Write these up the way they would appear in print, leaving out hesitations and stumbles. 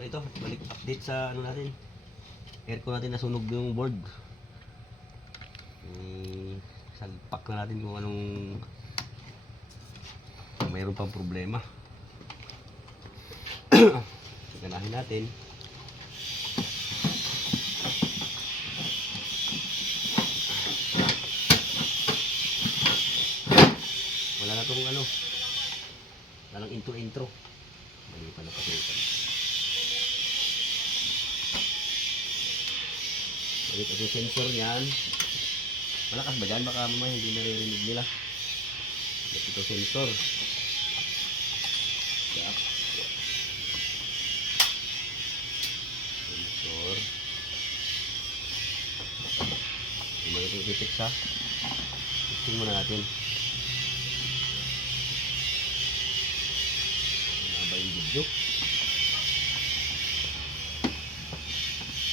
So ito, balik update sa ano natin. Aircon natin nasunog yung board. Salpak na natin kung anong mayroon pang problema. Ganahin natin. Wala na tong ano. Walang intro. Mali pa na pasipan. Balik ito yung sensor niyan. Malakas ba dyan? Baka mamaya hindi naririnig nila. Balik ito sensor. Yap. Sensor. Hindi mo ito ipipix ha. Fixing muna natin. Ano ba yung video?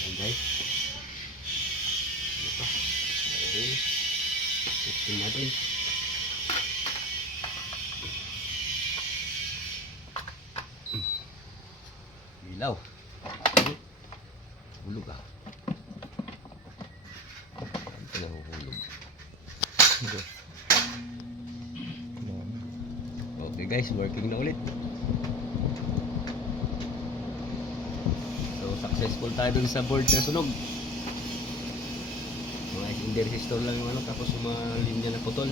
Ayan guys. Ito. Okay. Fixing natin. Ilaw. Hulog ah. Ito na hulog. Okay guys, working na ulit. So successful tayo dun sa board na sunog. Mga ender resistor lang yung ano, tapos yung mga linya na putol.